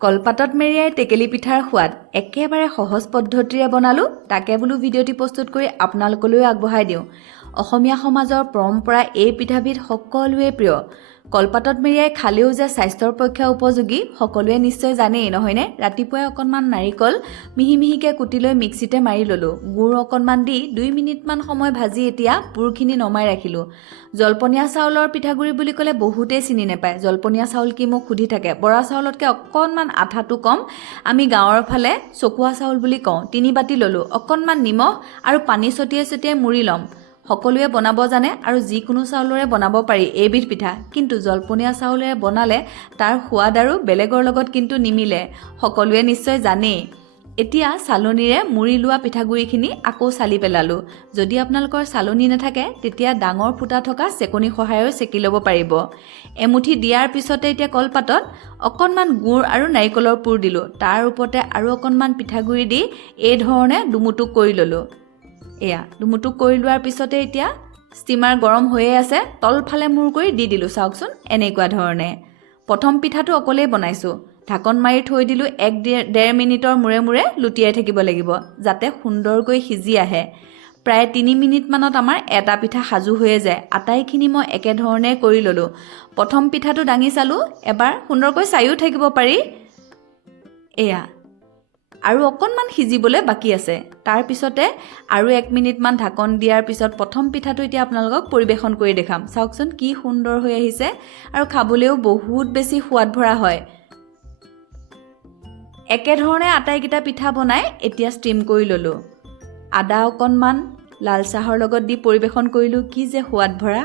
কলপাতত মেৰিয়াই টেকেলি পিঠাৰ সোৱাদ একেবাৰে সহজ পদ্ধতিৰে বনালোঁ। তাকে বোলো ভিডিঅ'টি প্ৰস্তুত কৰি আপোনালোকলৈ আগবঢ়াই দিওঁ। অসমীয়া সমাজৰ পৰম্পৰা এই পিঠাবিধ সকলোৱে প্ৰিয়। কলপাতত মেৰিয়াই খালেও যে স্বাস্থ্যৰ পক্ষে উপযোগী সকলোৱে নিশ্চয় জানেই, নহয়নে? ৰাতিপুৱাই অকণমান নাৰিকল মিহি মিহিকৈ কুটি লৈ মিক্সিতে মাৰি ল'লোঁ। গুড় অকণমান দি 2 মিনিটমান সময় ভাজি এতিয়া পুৰখিনি নমাই ৰাখিলোঁ। জলপনীয়া চাউলৰ পিঠাগুড়ি বুলি ক'লে বহুতেই চিনি নাপায়। জলপনীয়া চাউল কি মোক সুধি থাকে। বৰা চাউলতকৈ অকণমান আঠাটো কম, আমি গাঁৱৰ ফালে চকুৱা চাউল বুলি কওঁ। 3 বাটি ল'লোঁ। অকণমান নিমখ আৰু পানী ছটিয়াই ছটিয়াই মুড়ি ল'ম। সকলোৱে বনাব জানে আৰু যিকোনো চাউলৰে বনাব পাৰি এইবিধ পিঠা, কিন্তু জলপনীয়া চাউলেৰে বনালে তাৰ সোৱাদ আৰু বেলেগৰ লগত কিন্তু নিমিলে, সকলোৱে নিশ্চয় জানেই। এতিয়া চালনীৰে মুড়ি লোৱা পিঠাগুড়িখিনি আকৌ চালি পেলালোঁ। যদি আপোনালোকৰ চালনী নাথাকে তেতিয়া ডাঙৰ ফুটা থকা চেকনিৰ সহায়েৰে চেকি ল'ব পাৰিব। এমুঠি দিয়াৰ পিছতে এতিয়া কলপাতত অকণমান গুড় আৰু নাৰিকলৰ পুৰ দিলোঁ। তাৰ ওপৰতে আৰু অকণমান পিঠাগুড়ি দি এই ধৰণে দুমুটুক কৰি ল'লোঁ। দুমুটুক কৰি লোৱাৰ পিছতে এতিয়া ষ্টিমাৰ গৰম হৈয়ে আছে, তলফালে মূৰ কৰি দি দিলোঁ। চাওকচোন এনেকুৱা ধৰণে। প্ৰথম পিঠাটো অকলেই বনাইছোঁ। ঢাকন মাৰি থৈ দিলোঁ। 1-1.5 মিনিটৰ মূৰে মূৰে লুটিয়াই থাকিব লাগিব যাতে সুন্দৰকৈ সিজি আহে। প্ৰায় 3 মিনিটমানত আমাৰ এটা পিঠা সাজু হৈয়ে যায়। আটাইখিনি মই একেধৰণে কৰি ল'লোঁ। প্ৰথম পিঠাটো দাঙি চালোঁ, এবাৰ সুন্দৰকৈ চায়ো থাকিব পাৰি। আৰু অকণমান সিজিবলৈ বাকী আছে। তাৰপিছতে আৰু 1 মিনিটমান ঢাকন দিয়াৰ পিছত প্ৰথম পিঠাটো এতিয়া আপোনালোকক পৰিৱেশন কৰি দেখাম। চাওকচোন কি সুন্দৰ হৈ আহিছে আৰু খাবলৈও বহুত বেছি সোৱাদ ভৰা হয়। একেধৰণে আটাইকেইটা পিঠা বনাই এতিয়া ষ্টিম কৰি ল'লোঁ। আদা অকণমান লাল চাহৰ লগত দি পৰিৱেশন কৰিলোঁ। কি যে সোৱাদ ভৰা।